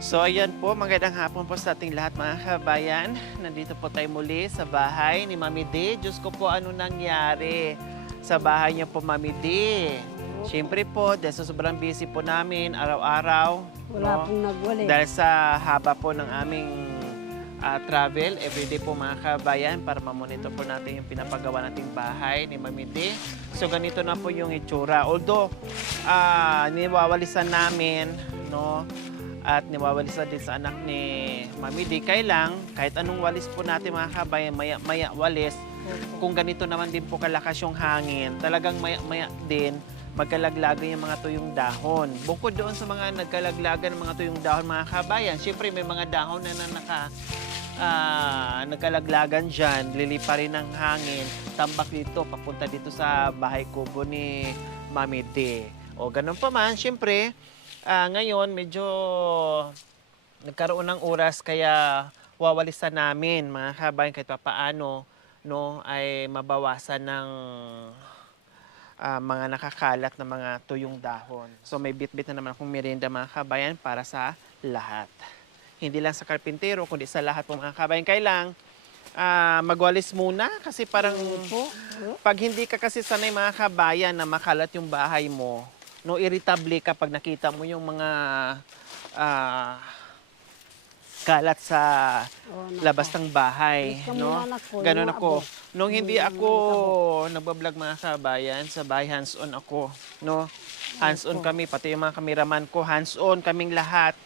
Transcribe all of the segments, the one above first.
So ayan po, magandang hapon po sa ating lahat mga kabayan. Nandito po tayo muli sa bahay ni Mami D. Diyos ko po, ano nangyari sa bahay niyo po, Mami D? Siyempre po, dahil sa sobrang busy po namin, araw-araw. Wala pong nagwali. Dahil sa haba po ng aming travel, everyday po mga kabayan, para mamonitor po natin yung pinapagawa nating bahay ni Mami D. So ganito na po yung itsura. Although, niwawalisan namin, no? At niwawalisan din sa anak ni Mami D. Kahit anong walis po natin mga kabayan, maya walis, kung ganito naman din po kalakas yung hangin, talagang maya din, magkalaglagan yung mga tuyong dahon. Bukod doon sa mga nagkalaglagan ng mga tuyong dahon mga kabayan, syempre may mga dahon na nagkalaglagan dyan, lilipa rin ng hangin, tambak dito, papunta dito sa bahay kubo ni Mami D. O ganun pa man, syempre, ngayon medyo nagkaroon ng oras kaya wawalisan namin mga kabayan kahit paano, no, ay mabawasan ng mga nakakalat na mga tuyong dahon. So may bit-bit na naman akong merienda mga kabayan para sa lahat. Hindi lang sa karpintero, kundi sa lahat po mga kabayan. Magwalis muna kasi parang pag hindi ka kasi sanay mga kabayan na makalat yung bahay mo, no, irritable kapag nakita mo yung mga kalat sa labas ng bahay, no? Ganun ako. Nung hindi ako nagbablog mga kabayan, sa bahay hands-on ako, no? Hands-on kami, pati yung mga kameraman ko, hands-on kaming lahat.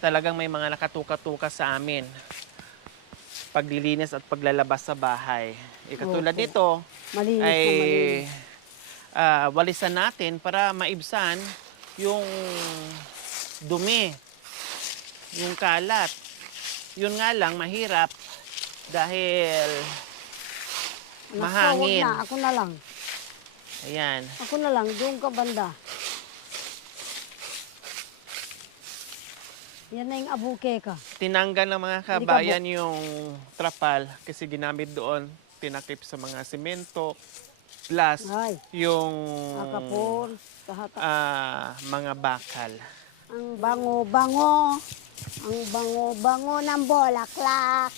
Talagang may mga nakatuka-tuka sa amin. Paglilinis at paglalabas sa bahay. Katulad nito, Malinis ay na malinis. walisan natin para maibsan yung dumi, yung kalat. Yun nga lang, mahirap dahil mahangin. Wag na, ako na lang. Ayan. Ako na lang, doon ka banda. Yan na yung abuke ka. Tinanggal ng mga kabayan yung trapal kasi ginamit doon, tinakip sa mga semento, plus Ay, yung akapon, kahata. mga bakal. Ang bango-bango. Ang bango-bango ng bulaklak.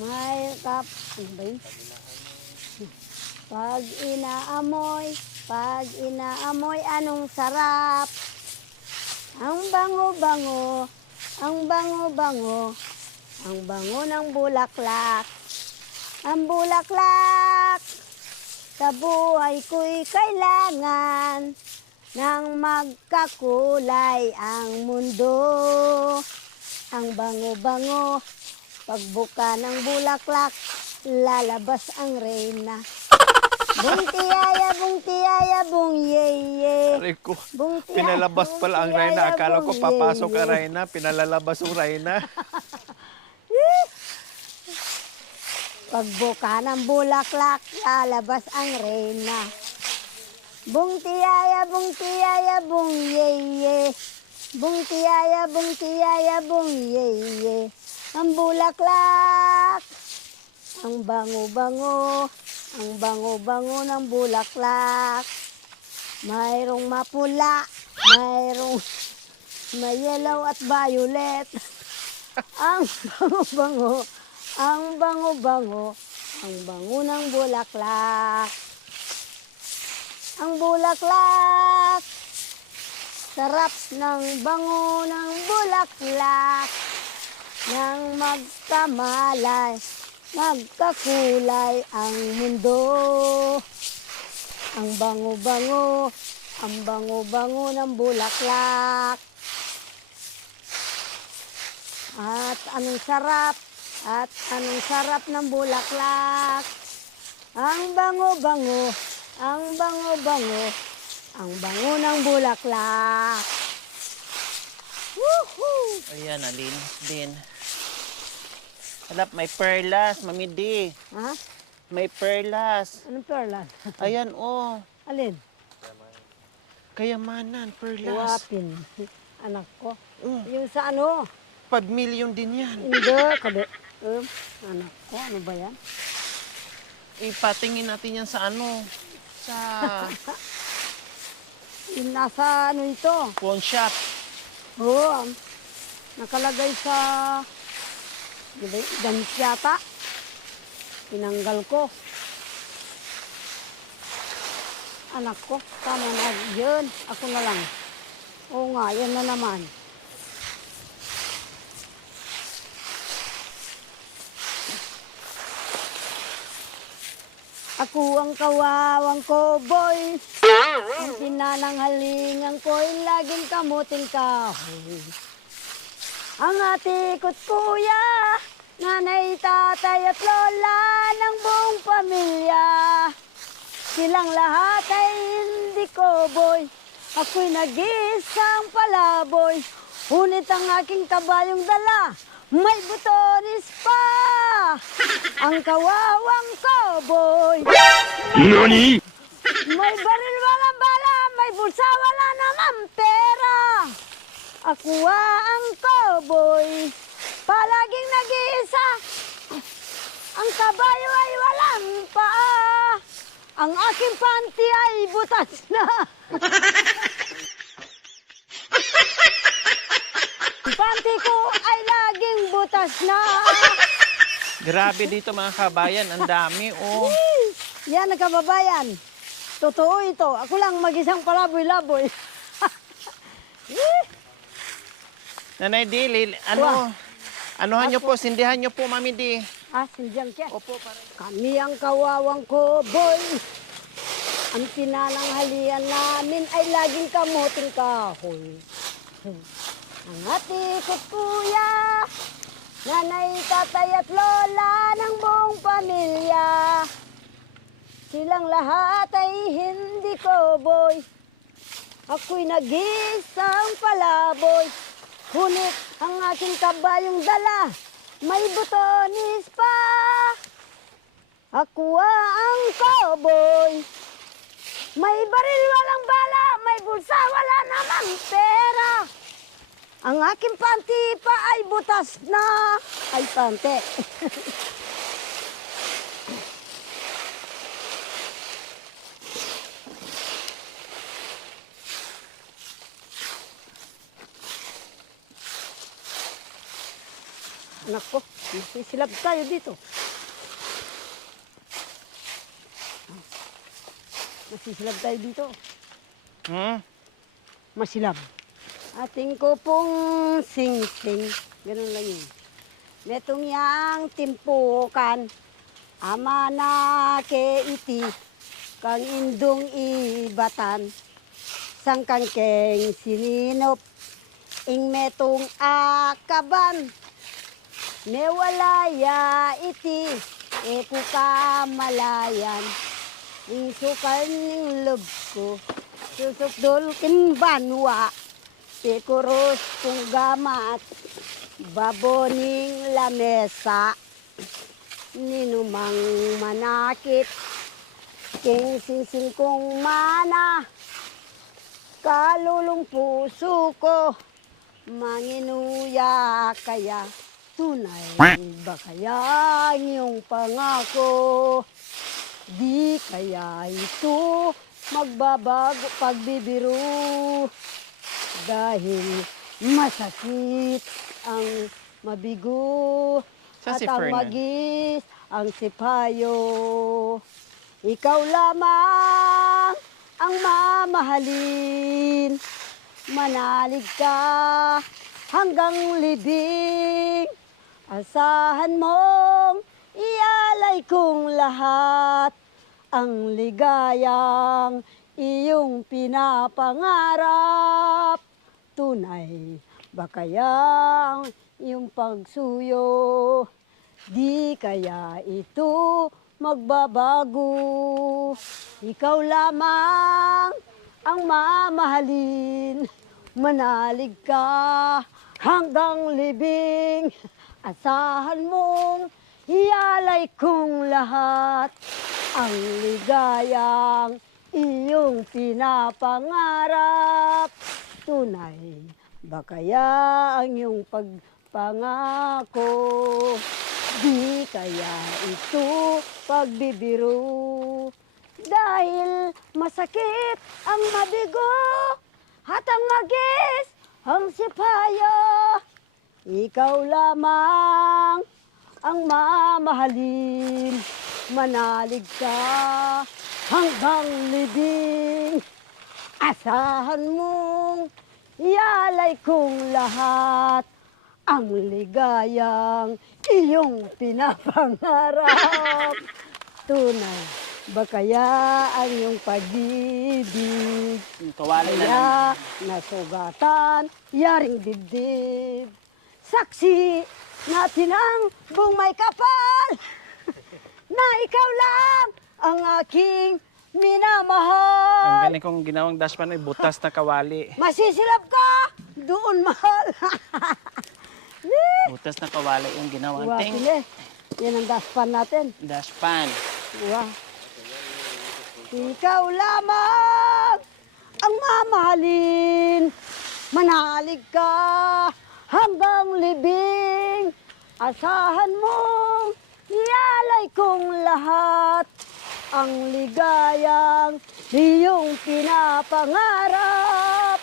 May kap... Ano ba yun? Pag inaamoy, anong sarap. Ang bango-bango, ang bango-bango, ang bango ng bulaklak. Ang bulaklak, sa buhay ko'y kailangan nang magkakulay ang mundo. Ang bango-bango, pagbuka ng bulaklak, lalabas ang reyna. Bung tiyaya, bung yeye. Aray ko, Bung tiyaya, pinalabas bung pala ang tiyaya, Reyna. Akala ko bung papasok ang yeye. Reyna, pinalalabas ang Reyna. Pagbuka ng bulaklak, lalabas ang reyna. Bung tiyaya, bung yeye. Bung tiyaya, bung yeye. Ang bulaklak, ang bango-bango, ang bango-bango ng bulaklak. Mayroong mapula, mayroong may yellow at violet. Ang bango-bango, ang bango-bango, ang bango ng bulaklak. Ang bulaklak, sarap ng bango ng bulaklak. Nang magkamalay, magkakulay ang mundo. Ang bango-bango, ang bango-bango ng bulaklak. At anong sarap ng bulaklak. Ang bango-bango, ang bango-bango, ang bango ng bulaklak. Woohoo! Ayan, nalinis din. Halap, may perlas, Mami D. Ha? May perlas. Anong perlas? Ayan, oh. Alin? Kayamanan, perlas. Wapin. Anak ko. Oh, Yung sa ano? pag-milyon din yan. Hindi. Kabi. Anak ko. Ano ba yan? Ipatingin natin yan sa ano. Sa nasa ano ito? Pawn shop. Oo, nakalagay sa, di ba, damit yata. Tinanggal ko. Anak ko, tama na yun. Ako na lang. Oo nga, yan na naman. Ako ang kawawang cowboy. Ang pinananghalingan ko'y laging kamuting kahoy. Ang atikot kuya, nanay, tatay at lola ng buong pamilya. Silang lahat ay hindi cowboy. Ako'y nag-iisang palaboy. Ngunit ang aking kabayong dala, may butones pa. Ang kawawang cowboy. NANI?! May baril walang bala, may bulsa wala naman pera. Ako ang cowboy, palaging nag-iisa. Ang kabayo ay walang paa. Ang aking panty ay butas na. Ang panty ko ay laging butas na. Grabe dito mga kabayan, ang dami oh. Yan ang kababayan. Totoo ito. Ako lang mag-isang palaboy-laboy. Nanay Di, anuhan nyo po, sindihan nyo po, Mami Di. Sindihan siya. Opo, para. Kami ang kawawang cowboy. Ang pinananghalian namin ay laging kamuting kahoy. Ang atikot kuya, nanay, tatay at lola ng buong pamilya. Silang lahat ay hindi cowboy. Ako'y nag-isang palaboy. Ngunit ang aking kabayong dala, may butones pa. Ako ang cowboy. May baril walang bala, may bulsa wala namang pera. Ang aking panty pa ay butas na. Ay, pante. Anak ko, masisilab tayo dito. Masisilab tayo dito. Masilab. Ating ko pong sing-sing. Ganun lang yun. Metong yang timpukan. Ama na ke iti. Kang indong ibatan. Sang kangkeng sininop. Ing metong akaban. Mewalaya iti, epo ka malayan. Isukan ng loob ko, susukdol kin banwa. Tikuros kong gamat, baboning lamesa. Ninumang manakit, king singsing kong mana. Kalulong puso ko, manginuya kaya. Tunay ba kaya ang iyong pangako? Di kaya ito magbabago pagbibiro? Dahil masakit ang mabigo Sa at si ang Fernan. magis ang sipayo. Ikaw lamang ang mamahalin. Manalig ka hanggang libing. Asahan mong ialay kong lahat ang ligayang iyong pinapangarap. Tunay ba kayang iyong pagsuyo? Di kaya ito magbabago? Ikaw lamang ang mamahalin. Manalig ka hanggang libing. Asahan mong ialay kong lahat ang ligayang iyong pinapangarap. Tunay ba kaya ang iyong pagpangako? Di kaya ito pagbibiro? Dahil masakit ang mabigo ang agis, ang sipayo. Ikaw lamang ang mamahalin. Manalig ka hanggang libing. Asahan mong ialay kong lahat ang ligayang iyong pinapangarap. Tunay ba kaya ang iyong pag-ibig? Kawali na lang. Kaya nasugatan, yaring dibdib. Saksi natin ang buong may kapal na ikaw lang ang aking minamahal. Ang galing kong ginawang dashpan ay butas na kawali. Masisilap ka, doon mahal. Butas na kawali yung ginawang Wow, ting pili. Yan ang daspan natin. dashpan. Wow. Ikaw lamang ang mamahalin. Manalig ka hanggang libing. Asahan mong ialay kong lahat ang ligayang iyong pinapangarap.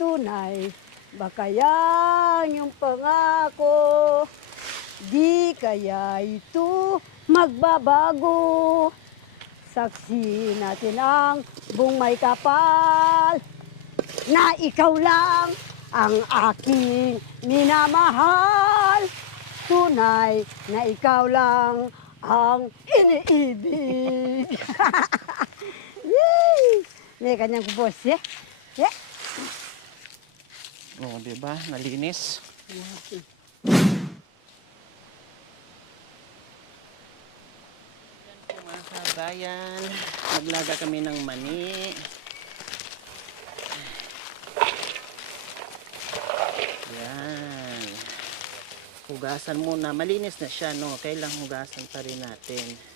Tunay ba kaya yung pangako? Di kaya ito magbabago? Saksi natin ang buong may kapal na ikaw lang ang aking minamahal. Tunay na ikaw lang ang iniibig. Yay! May kanyang kubos, eh? Yeah. Oo, diba? Nalinis. Yan po mga kabayan. Naglaga kami ng mani. Yan. Hugasan muna. Malinis na siya, no? Kailang hugasan pa rin natin.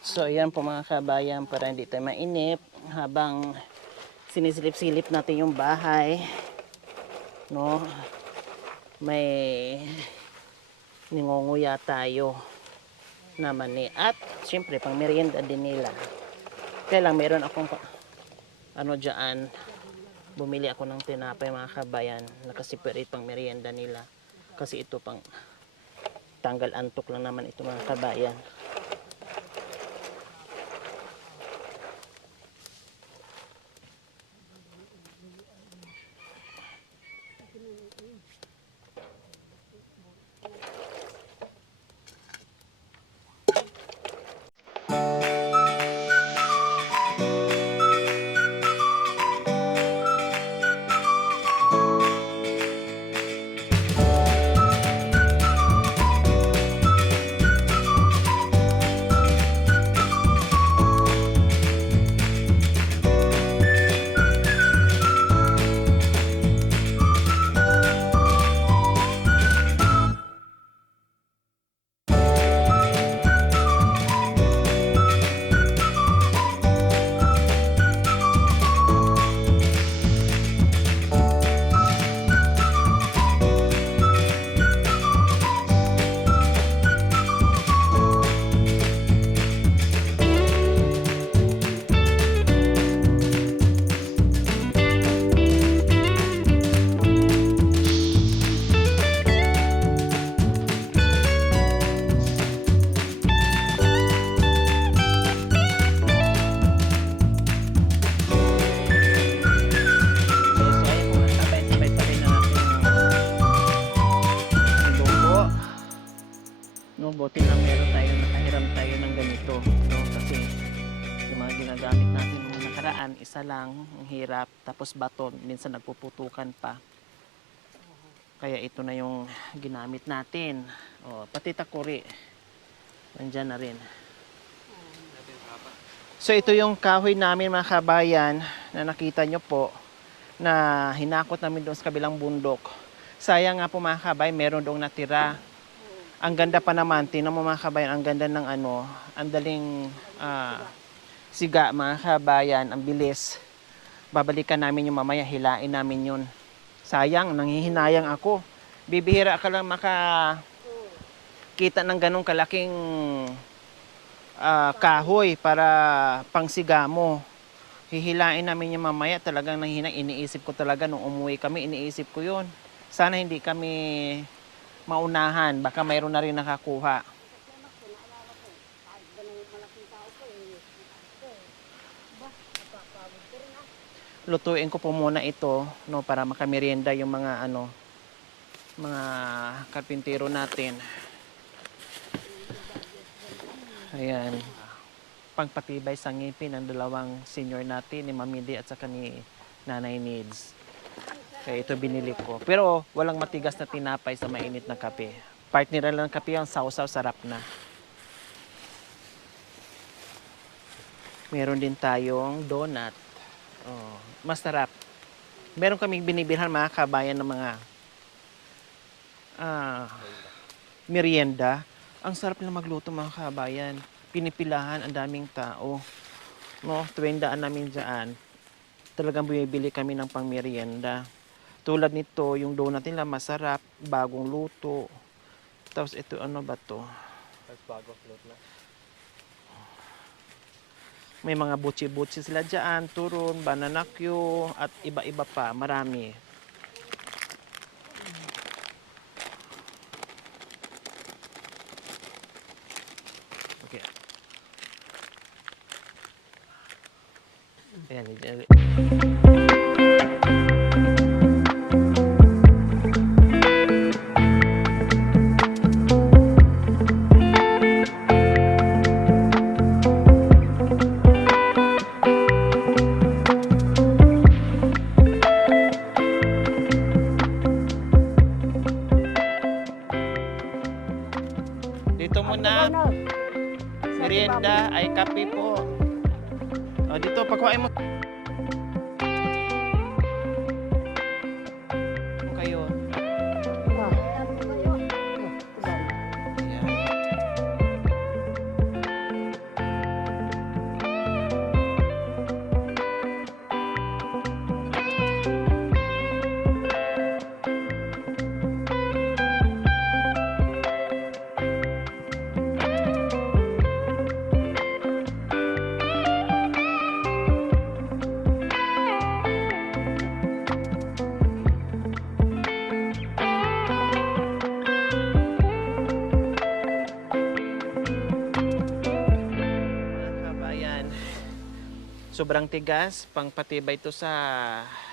So, ayan po mga kabayan, para hindi tayo mainip habang sinisilip-silip natin yung bahay. No? May ningunguya tayo na mani. At, siyempre, pang merienda din nila. Kaya lang, meron akong dyan, bumili ako ng tinapay mga kabayan, nakasiperate pang merienda nila. Kasi ito pang tanggal antok lang naman ito mga kabayan. Buti na meron tayo, nakahiram tayo ng ganito, no? Kasi yung mga ginagamit natin nung nakaraan, isa lang, ang hirap, tapos bato, minsan nagpuputukan pa. Kaya ito na yung ginamit natin. O, pati takuri, nandyan na rin. So ito yung kahoy namin mga kabayan, na nakita nyo po, na hinakot namin doon sa kabilang bundok. Sayang nga po mga kabayan, meron doong natira. Ang ganda pa naman, tinan mo mga kabayan, ang ganda ng ang daling siga mga kabayan, ang bilis. Babalikan namin yung mamaya, hilain namin yun Sayang, nanghihinayang ako. Bibihira ka lang makakita ng ganong kalaking kahoy para pangsiga mo. Hihilain namin yung mamaya, talagang nanghihinang. Iniisip ko talaga nung umuwi kami, iniisip ko yun. Sana hindi kami maunahan, baka mayroon na rin nakakuha. Lutuin ko po muna ito, no, para makamerienda yung mga karpintero natin. Ayan. Pangpatibay sa ngipin ng dalawang senior natin, ni Mami D at saka ni Nanay Needs. Kaya ito binili ko. Pero walang matigas na tinapay sa mainit na kape. Partner lang ng kape ang sausaw, sarap na. Meron din tayong donut. Oh, masarap. Meron kaming binibilhan mga kabayan ng mga merienda. Ang sarap na magluto mga kabayan. Pinipilahan, ang daming tao. No, tuwing daan namin dyan, talagang bumibili kami ng pangmerienda. Tulad nito, yung donut nila masarap, bagong luto. Tapos ito, ano ba to? Bagong luto na. May mga butsi-butsi sila dyan, turon, banana Q, at iba-iba pa, marami. Okay. Ayan. Dito muna, merienda ay kape po. O, dito, pagkuhain mo. Kayo. Ayan. Mga kabayan, sobrang tigas, pangpatibay ito sa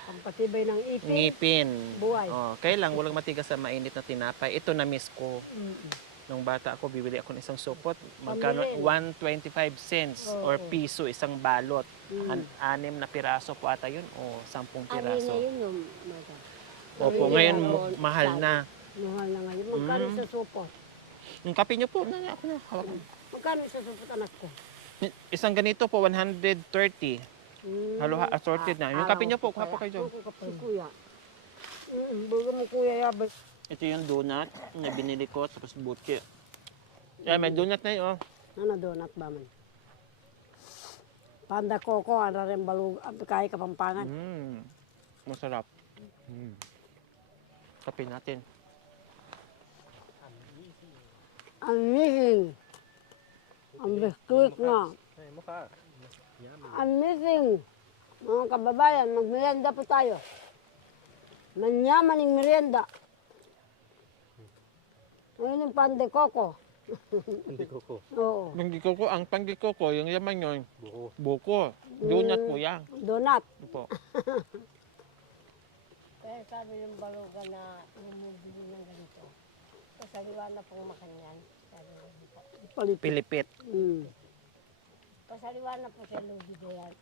Pampatibay ng ipin. ngipin. Buhay. Oh, kailang walang matigas sa mainit na tinapay. Ito na miss ko. Mm-mm. Nung bata ako, bibili ako ng isang supot. Magkano? Pambilin. 125 cents Oo. or piso, isang balot. Mm. Anim na piraso po ata yun o 10 Ano piraso. na yun yung mata? Opo, Ano ngayon yun, mahal na. Mahal na ngayon. Magkano Mm. sa supot? Yung kape nyo po, ako na. Magkano sa supot, anak ko? Isang ganito po, 130. Assorted na. Yung kape niyo po, kuha po kayo dyan. Si kuya. Bago mo kuya yabay. Ito yung donut na binili ko, tapos butche. Yeah, may donut na yun, oh. Ano donut ba man? Panda Coco, ano rin balug, kaya Kapampangan. Masarap. Kape natin. Ang missing. Ang biskuit na. Ay, mukha. Ang missing. Mga kababayan, magmerienda po tayo. Manyaman yung merienda. Ngayon yung Panda Coco. Hindi ko ko. Oo. Ang panggikoko, yung yaman yun, Buko. buko. Donut po yan. Donut. Ito po. Kaya sabi ng baluga na bumibili ng ganito. Pasaliwa na pong makanyan. Sabi niya po. Palipit. Pilipit. Pasaliwa na po sa lubid na yan.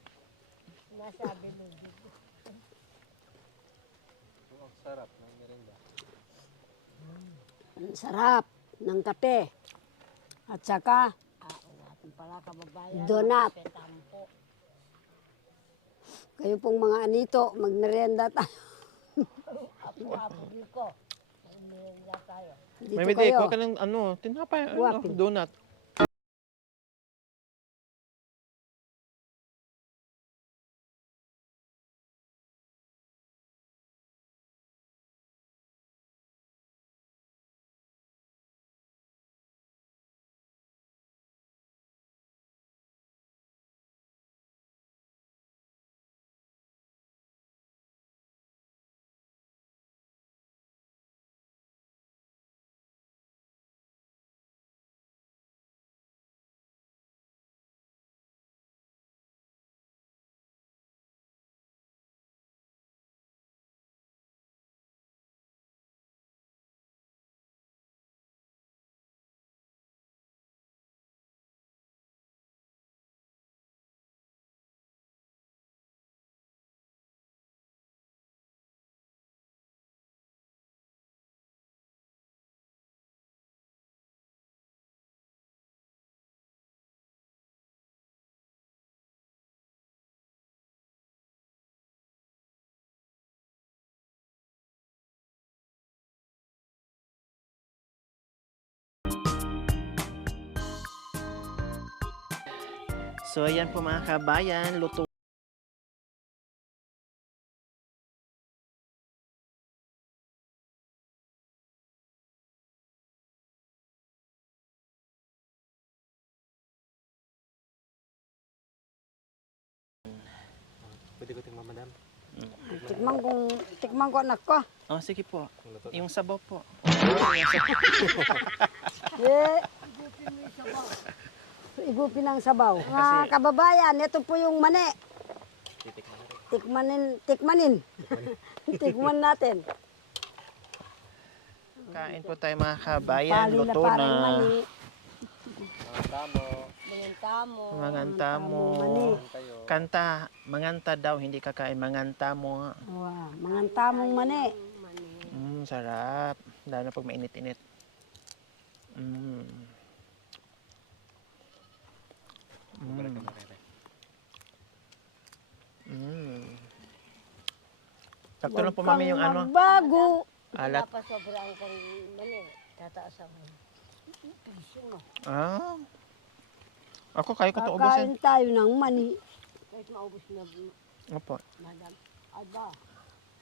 Nasabi lubid. Ang sarap ng merinda. Ang sarap ng kape. At saka, Natin pala kababayan. donut. Petampo. Kayo pong mga anito, magmerienda tayo. Apo-apo ko. May tayo. Dito May midi, kayo. kuha ka ng tinapay, Guwapin. donut. So ayan po mga kabayan, luto. Pwede ko tingnan, madam. Tikman ko anak ko. Oh, sige po. Yung luto. Yung sabaw po. Eh, igupin ang sabaw. Mga kababayan, ito po yung mani. Titikman na rin. Tikmanin. Tikman natin. Kain po tayo mga kabayan, Pali na luto parang na. mani. Mga tamo. Manganta mo. Manganta mo. Mani. Kayo. Kanta, manganta daw, hindi kakain, manganta mo. Wow, mga tamong mani. Sarap. Lalo na pag mainit-init. Balik ka marere. Sakto lang po mami yung ano, Bago. alat. Napasobrang kang mani. Tataas ako. Ah. Ako kaya ko ito ubusin. Kakain tayo ng mani. Kahit maubos na, Opo. madam. Aba.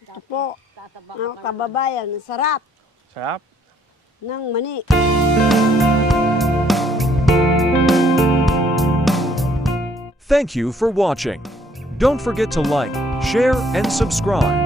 Ito po, Tataba mga ka na. kababayan, ang sarap Sarap. ng mani. Thank you for watching. Don't forget to like, share, and subscribe.